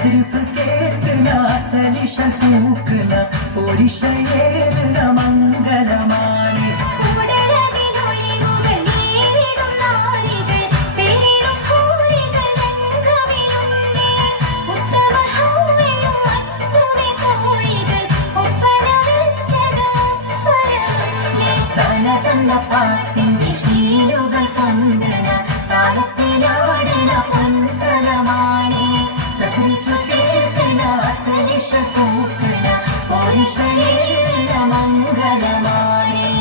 സിൽഫത്തേറ്റുന്ന പാട്ടിന്റെ ശീലുകൾ കൊണ്ടന താളത്തിലാടണ പൊൻതലമാണ്. ഈശോയെ മംഗളമാണ്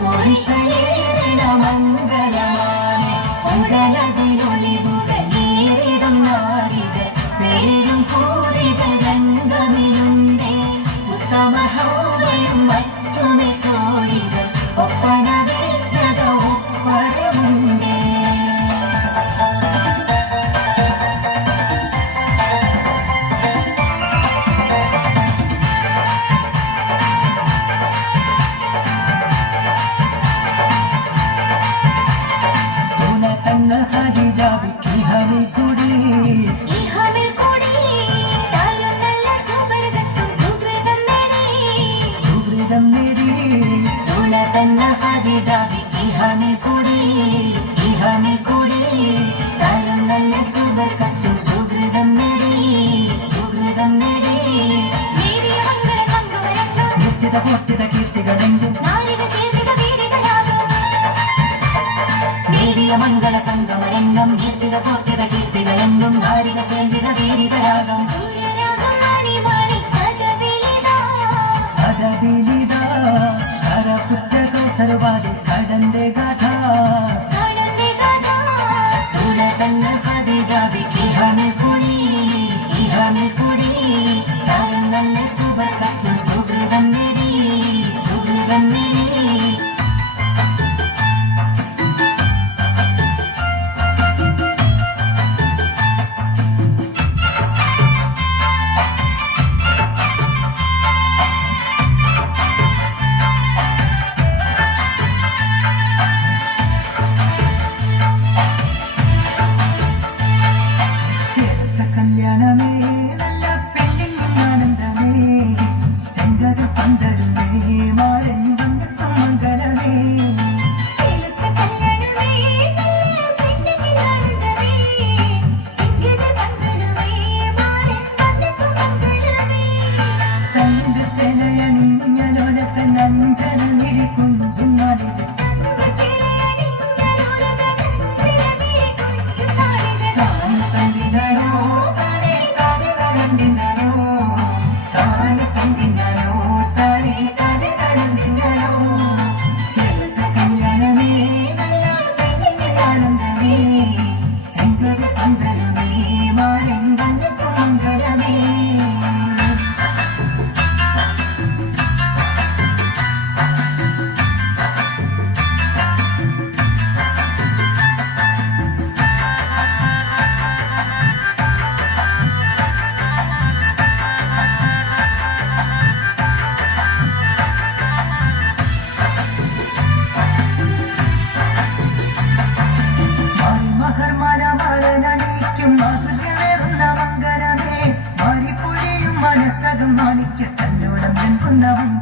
পরিশানি যাবে যাবে ইহানে কুড়ি ইহানে কুড়ি കാലം നല്ല സുബർ കത്തും സുഹൃതം നേടി സുഹൃതം നേടി. നിത്യത പൊട്ടിത കീർത്തികളെങ്കും നേടിയ മംഗള സംഗമരംഗം കീർത്തിത പൊട്ടിത കീർത്തികളെങ്കും നാരിക ചേർത്തിത വീരികളാകും ತಲುವಾಡಿ ಕಡಂದೆ ಗಾಥಾ ಕಡಂದೆ ಗಾಥಾ ತುಳ ತನ್ನ ಹದೆ ಜಾಬಿ ಕಿಹನೆ ಕುಡಿ ಕಿಹನೆ ಕುಡಿ ತರನ್ನ ಸುಬ ಕತ್ತು ಸುಬ್ರದನ್ನಿಡಿ ಸುಬ್ರದನ್ನಿಡಿ pang tinanong never